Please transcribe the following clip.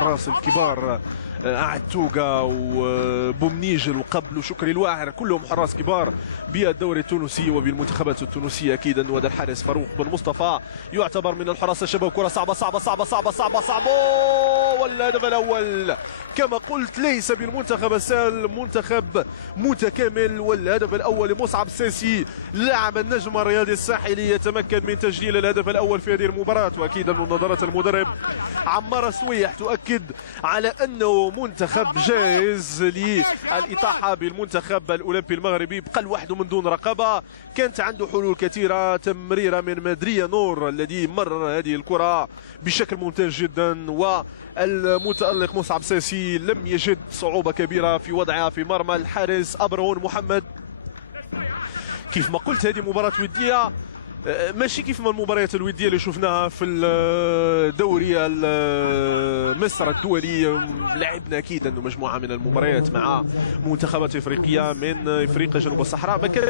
الحراس الكبار، عتوقة وبومنيجل وقبل وشكري الواعر، كلهم حراس كبار بالدوري التونسي وبالمنتخبات التونسيه. اكيد انه هذا الحارس فاروق بن مصطفى يعتبر من الحراس الشباب. كره صعبه صعبه صعبه صعبه صعبه صعبه، والهدف الاول كما قلت ليس بالمنتخب السهل، منتخب متكامل. والهدف الاول لمصعب الساسي لاعب النجم الرياضي الساحلي يتمكن من تسجيل الهدف الاول في هذه المباراه. واكيد ان نظرات المدرب عمار سويح تؤكد على انه منتخب جاهز للاطاحه بالمنتخب الاولمبي المغربي. بقى لوحده من دون رقابه، كانت عنده حلول كثيره، تمريره من مدريه نور الذي مرر هذه الكره بشكل ممتاز جدا، والمتالق مصعب ساسي لم يجد صعوبه كبيره في وضعها في مرمى الحارس أبرهون محمد. كيف ما قلت هذه مباراه وديه، ماشي كيف ما المباريات الوديه اللي شفناها في الدوري مصر الدولي. لعبنا اكيد انه مجموعه من المباريات مع منتخبات افريقيه من افريقيا جنوب الصحراء. ما كان